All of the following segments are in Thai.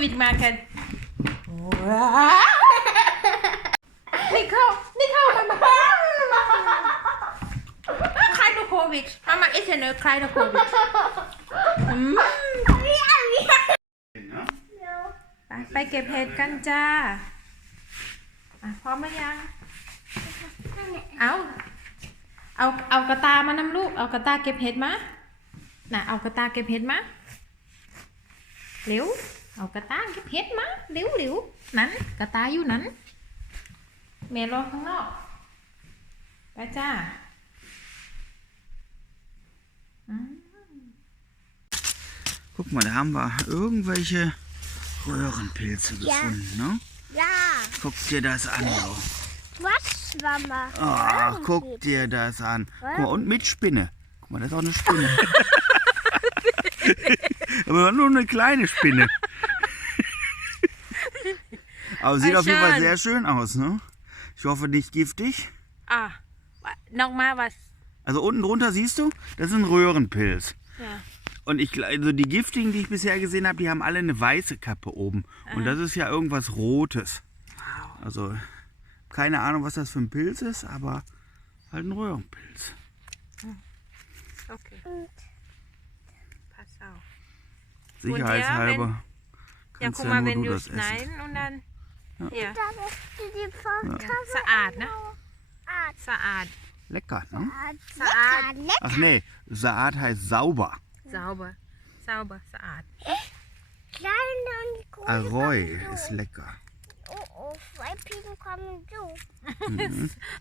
Covid. Ik kan niet maken. Niet gauw, niet gauw, mama. Kleine Covid. Mama is er nu, kleine Covid. Mm. ไปไปเก็บเห็ดกันจ้าอะพร้อมไหมยัง เอา เอา เอากระตามานำลูก เอากระตาเก็บเห็ดมา น่ะ เอากระตาเก็บเห็ดมา เร็ว เอากระตาเก็บเห็ดมาเร็วเร็วนั้นกระตาอยู่นั้นเมรอข้างนอก ไปจ้าอืม Guck mal, da haben wir irgendwelche Röhrenpilze gefunden, ne? Ja. Guck dir das an, du. Was, Mama? Oh, guck dir das an. Guck mal, und mit Spinne. Guck mal, das ist auch eine Spinne. Aber war nur eine kleine Spinne. Aber sieht auf jeden Fall sehr schön aus, ne? Ich hoffe nicht giftig. Ah, nochmal was. Also unten drunter siehst du, das ist ein Röhrenpilz. Ja. Und ich, also die giftigen, die ich bisher gesehen habe, die haben alle eine weiße Kappe oben. Ah. Und das ist ja irgendwas Rotes. Wow. Also keine Ahnung, was das für ein Pilz ist, aber halt ein Röhrenpilz. Hm. Okay. Sicherheitshalber อย่า kannst คุ ja มา nur เป็น du อยู่ das ไหน essen. นู่นนั่นเดี๋ยว Da ist die Fantasie. สะอาดนะสะอาด Lecker, ne? Saat. Ach nee, Saat heißt sauber. ซาบะซาบะสะอาด Kleine und große. Arroy kommen ist so. lecker. Oh, oh, zwei Piken kommen so.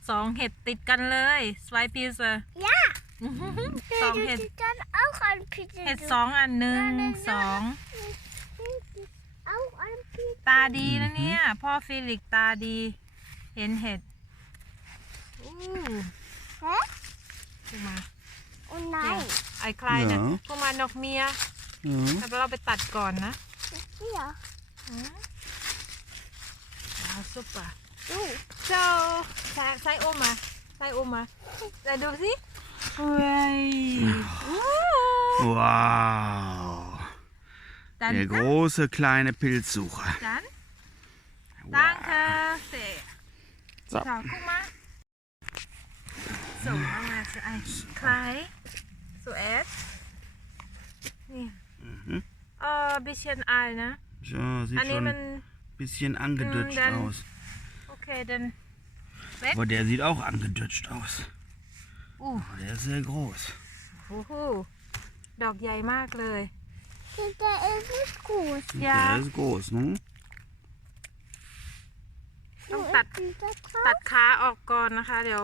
สองเห็ดติดกันเลยสไวพีเซอร์ Ja. สองเห็ด Die dann auch ein Piken เห็ดสองอันหนึ่งสอง Auch ein Piken. ตาดีนะเนี่ย พ่อฟิลิกตาดี เห็นเห็ดอู้ Hä? กูมา Oh nein. ไอ้ใครเนี่ยเหรอกูมานกเมีย Ja. แต่เราไปตัดก่อนนะ Hier. ว้าวซุปเปอร์ Uh. เจ้าใส่ใส่โอมมาใส่โอมมาแต่ดูสิ เฮ้ยอู้ Wow. ดัน Der große kleine Pilzsucher. ดันดังเธอเสะ So. ขาวกุ้งมาส่งเอามาสไอคล้ายสุเอสนี่ Mhm. เออบิเชนไอนะ Ja, sieht อันนี้มัน schon ein bisschen angedutscht dann- aus. โอเคเดิน Aber der sieht auch angedutscht aus. อู้ Oh, der ist sehr groß. โอ้โหดอกใหญ่มากเลย Der ist nicht groß. Ja. Der ist groß, ne? ต้องตัด Dieser ตัดขาออกก่อนนะคะ เดี๋ยว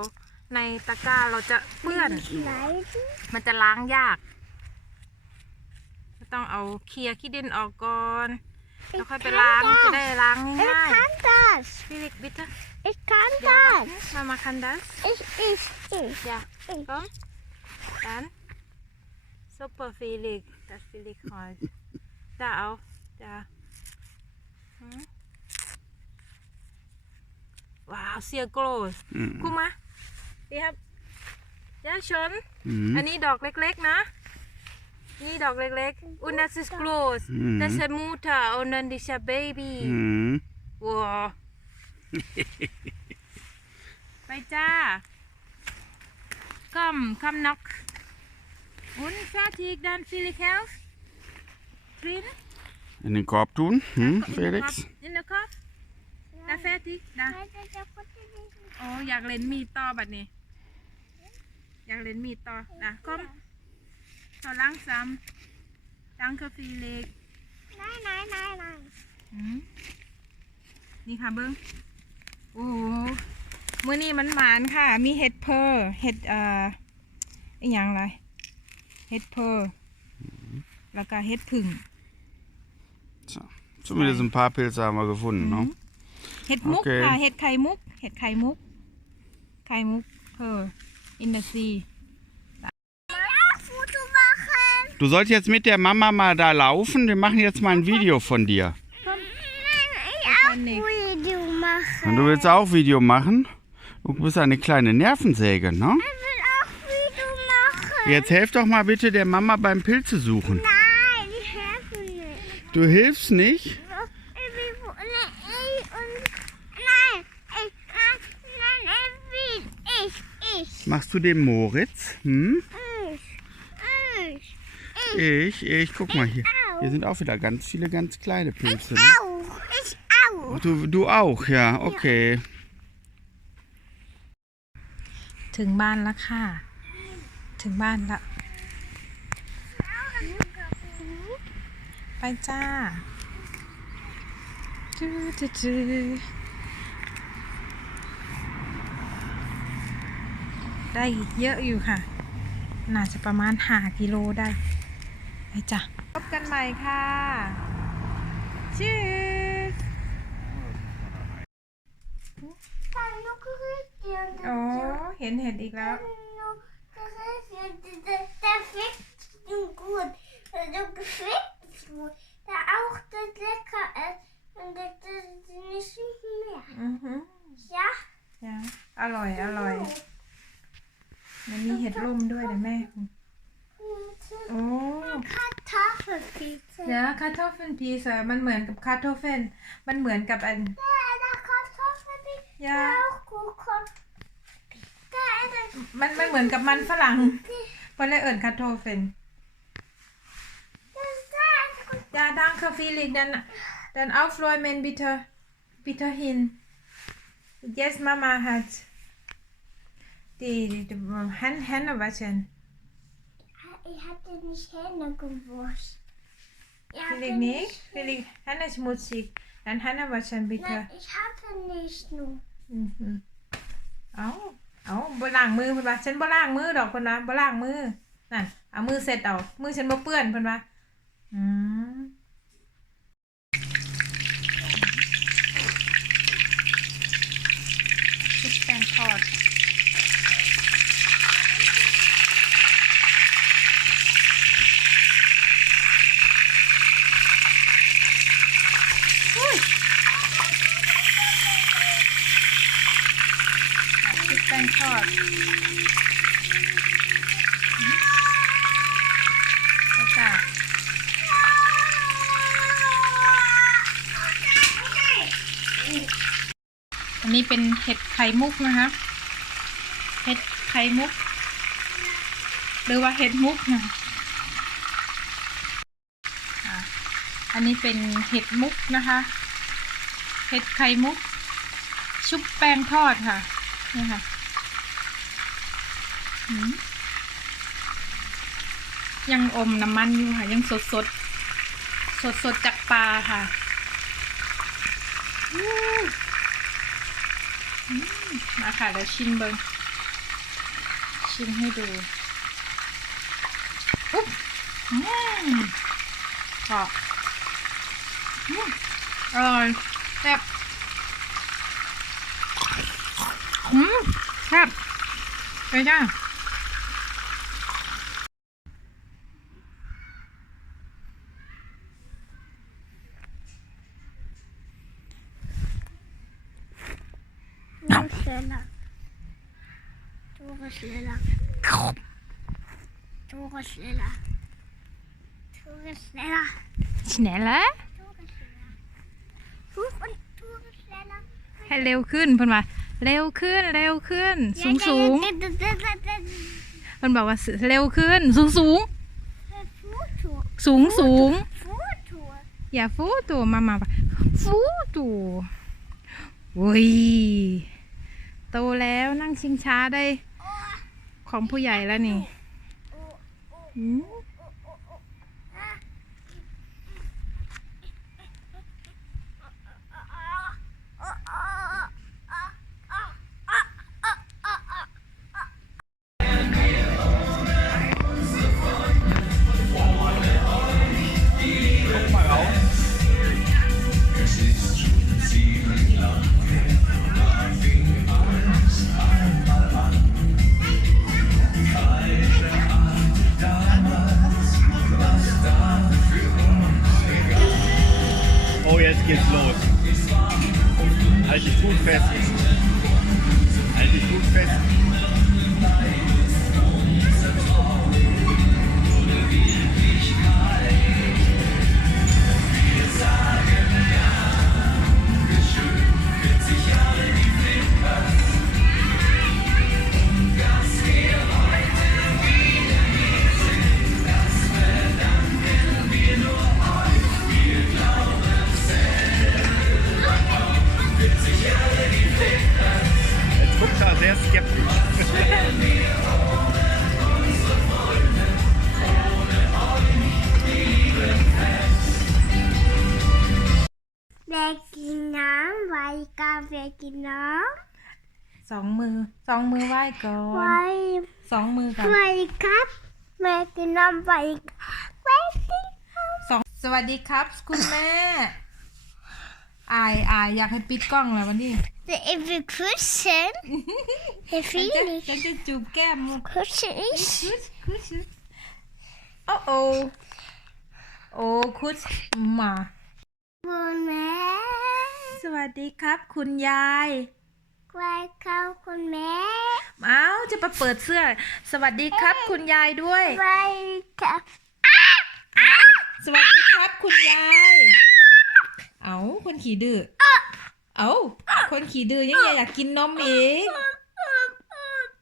ในตะกร้าเราจะเปื้อน Schneiden. มันจะล้างยากก็ต้องเอาเคลียร์ขี้ดินออกก่อน แล้วค่อยไปล้างจะได้ล้าง Ich ง่าย kann das. ๆฟิลิกบิท Ich kann ยา das. มามาคันดัส Ich, ich, ich. ยาก้มดันซุปเปอร์ฟิลิกดัสฟิลิกคอยจ้าเอาจ้าหืมว้าวเสียโกรส Mhm. กูมาดีครับย่าชน Mhm. อันนี้ดอกเล็กๆนะ นี่ดอกเล็กๆ und das ist groß Mhm. das ist Mutter und dann dieser Baby Mhm. ว้าวไปจ้า komm komm noch und fertig dann Felix help drin In den Korb tun, hm, Felix? in the cup ได้ fertig ได้โอ้อยากเล่นมีดต่อบัดนี้ อยากเล่นมีดต่อนะ komm so langsam danke Felix Nein, nein, nein, nein. อืมนี่ค่ะเบิ้งโอ้โหมื้อนี้มันหมานค่ะ มีเห็ดเพอร์เห็ดเอ่ออีหยังไรเห็ดเพอร์แล้วก็เห็ดผึ่ง So. Zumindest ein paar Pilze haben wir gefunden, ne? เห็ดมุกโอเคค่ะ เห็ดไข่มุก เห็ดไข่มุก ไข่มุกเพอร์อินเดซี Du sollst jetzt mit der Mama mal da laufen. Wir machen jetzt mal ein Video von dir. Ich nicht. auch Video machen. Und du willst auch Video machen? Du bist eine kleine Nervensäge, ne? Ich will auch Video machen. Jetzt helf doch mal bitte der Mama beim Pilze suchen. Nein, ich helfe nicht. Du hilfst nicht? Nein, ich, nein, nein, er will ich, ich, Machst du den Moritz? Hm? ich, ich, Ich, ich, guck mal hier. Hier sind auch wieder ganz viele ganz kleine Pilze. Ne? auch, ich auch. Du, du auch, ja, okay. ถึงบ้านแล้วค่ะ ถึงบ้านแล้ว ไปจ้าจูจูจูได้เยอะอยู่ค่ะ น่าจะประมาณห้ากิโลได้ ไปจ้ะพบกันใหม่ค่ะชีส Kan nog rycken, โอ้เห็นเห็ดอีกแล้ว kan nog rycken, det är perfekt gut. Det är perfekt gut. Det är auch das lecker ist, und das ist nicht mehr. อือหือ Ja, ยังอร่อย อร่อย มันมีเห็ดร่มด้วยเดี๋ยวแม่ โอ้ Kartoffelpizza. เดี๋ยวคาโทเฟนพีซมันเหมือนกับคาโทเฟนมันเหมือนกับอัน Da ist der Kartoffelpizza. ยา Auch Kuchen. Da ist der มันมันเหมือนกับมันฝรั่งเพราะเลยเอิญคาโทเฟน Das ist da ist der ยาดังคาฟิลิกดันดันเอาฟลอยเมนบิเทอร์บิเทอร์หิน yes mama hat die die Hand Hände waschen Ich hatte nicht Hände gewusst. Ich Will hatte ich nicht will ich Hände schmutzig dann Hände waschen bitte Nein, ich hatte nicht nur. อือหือเอาเอาบ่ล้างมือเพิ่นว่าฉันบ่ล้างมือดอกเพิ่นว่าบ่ล้างมือนั่นเอามือเสร็จเอามือฉันบ่เปื้อนเพิ่นว่าอืมชุบแป้งทอด พริกแป้งทอดแล้วจ้ะอันนี้ เป็นเห็ดไข่มุกนะคะเห็ดไข่มุก หรือว่าเห็ดมุกนะอันนี้เป็นเห็ดมุกนะคะ เห็ดไข่มุก ชุบแป้งทอดค่ะนี่ค่ะยังอมน้ำมันอยู่ค่ะ ยังสดสดสดสดจากปลาค่ะ มาค่ะเดี๋ยวชิมเบิงชิมให้ดูอุ๊บอืมกรอบอืมอร่อยแซ่บอืมแซ่บไปจ้า Tore schneller. Tore schneller. Tore schneller. Tore schneller. schneller Tore schneller. Huch und Tore schneller. ให้เร็วขึ้นเพิ่นว่าเร็วขึ้นเร็วขึ้น สูงสูงเพิ่นบอกว่าเร็วขึ้น สูงสูง Foto. สูงสูง Foto. อย่าฟูตัวมามาฟูตัวอุ้ย โตแล้วนั่งชิงช้าได้ของผู้ใหญ่แล้วนี่ กาแฟกินน้สองมือสองมือไหว้ก่อำนไว้สองมือก่อน ไว้ครับแม่กินน้ำไว้ไว้กินสองสวัสดีครับ คุณแม่ อายอายอยากให้ปิดกล้องแล้ววันนี้ The even kussen. Det ฉันจะ vill ฉันจะจูบแก้มลูก kussen is. คุชคุชโอ้โอโอ้คุชมา Hon med. สวัสดีครับ คุณยาย Kvarkar hon med. เอ้าจะมาเปิดเสื้อ สวัสดีครับ คุณยายด้วย Kvarkar. สวัสดีครับ คุณยาย เอาคนขี่ดื้อ เอาคนขี่ดื้อยังไงอยากกินนมอีก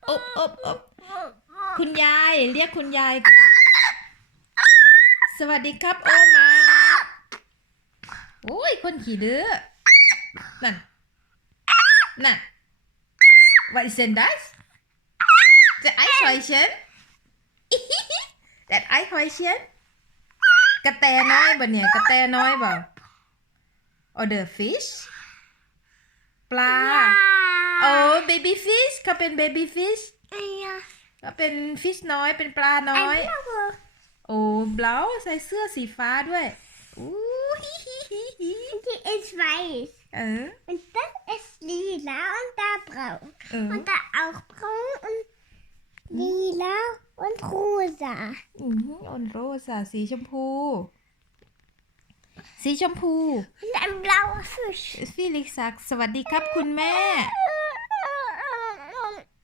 อบอบอบคุณยายเรียกคุณยายก่อนสวัสดีครับ โอมา โอ้ย คนขี่ดื้อ นั่นนั่น What is denn das? Der Eichhörnchen? Das Eichhörnchen? กระแตน้อยบ่เนี่ยกระแตน้อยบ่ Oder Fish ปลา โอ้ baby fish เขาเป็น baby fish Ja. ก็เป็น fish น้อยเป็นปลาน้อย Ein Blauer. โอ้บลาใส่เสื้อสีฟ้าด้วยอู้ฮิฮิฮิฮิ Die ist weiß. เออ Und das ist lila und da braun. เออ Und da auch braun und lila und rosa. อืมออนโรสอะสีชมพู สีชมพู Und ein blauer Fisch. ฟิลิกซัก สวัสดีครับคุณแม่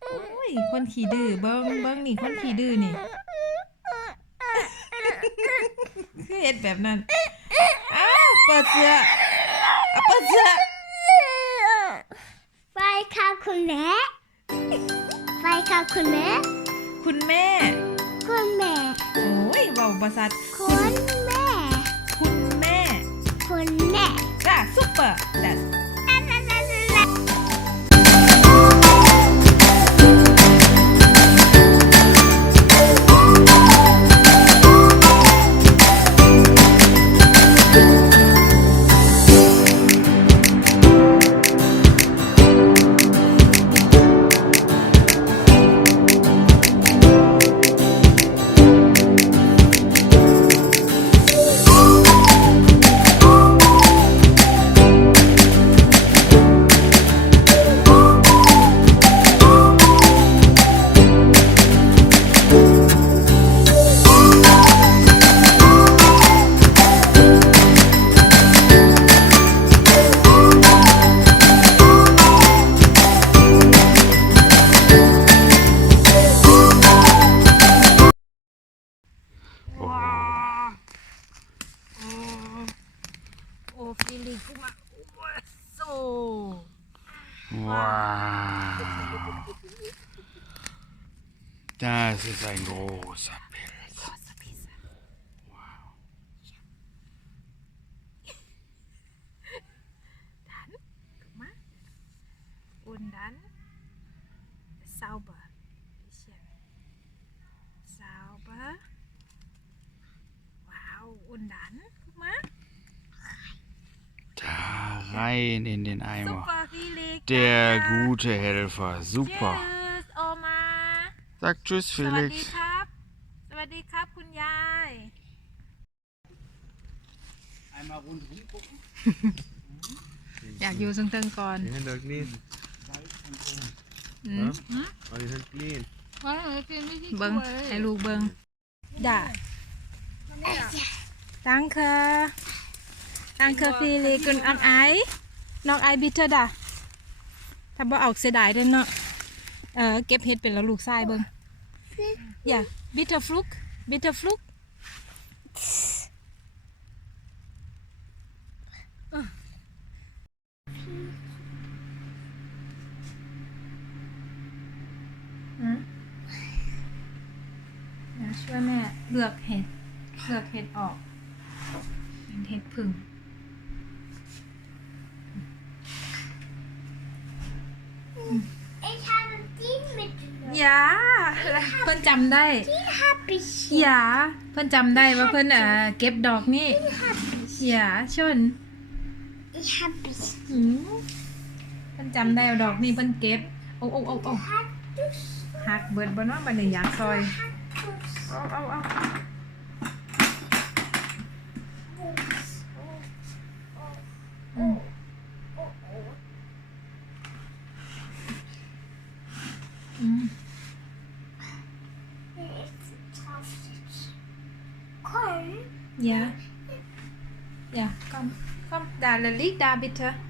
โอ้ย คนขี่ดื้อเบิ้งเบิ้งนี่ คนขี่ดื้อนี่ คือเฮ็ดแบบนั้น อ้าว เปิดเสื้อ เอาเปิดเสื้อไปค่ะคุณแม่ไปค่ะคุณแม่คุณแม่คุณแม่โอ้ยเบาประสาทคุณแม่คุณแม่คุณแม่จ้าซุปเปอร์ดั Das ist ein großer Pilz. Wow. Dann, guck mal. Und dann sauber. Bisschen. Sauber. Wow. Und dann, guck mal. Da rein in den Eimer. Super, Der gute Helfer. Super. Tschüss. Sag Tschüss, สวัสดี Felix. ครับ สวัสดีครับคุณยาย Einmal rundherum gucken. อยากอยู่ซึ่งๆก่อน Die Hände clean. อืม Oh, die sind clean. เบิ้งให้ลูกเบิ้งด่าดังเคดังเคฟีลีกุนอักไอน้องไอบิเตอร์ด่าถ้าบ่เอาเสียดายเด้อเนาะ เออเก็บเห็ดเป็นแล้วลูกทรายเบิ้งอย่าบิเตอร์ฟลุกบิเตอร์ฟลุกเดี๋ยวช่วยแม่เลือกเห็ด เลือกเห็ดออกเป็นเห็ดผึ่ง Ich habe die mitgenommen. อ ย่าเพิ่นจำได้ Die habe ich อย่าเพิ่นจำได้ว่าเพิ่นเอ่อเก็บดอกนี่ Die habe ich. อย่าชน Ich hab es. หืมเพิ่นจำได้เอาดอกนี่เพิ่นเก็บ โอ้โอ้โอ้โอ้ Kaktus. หักเบิดบ่เนาะบัดนี้อยากซอย Kaktus. เอาเอาเอา Oh, oh, oh, oh. อืม Hier ist drauf jetzt. Komm. Ja. Ja, komm. Komm, da liegt da bitte. Komm. Mhm.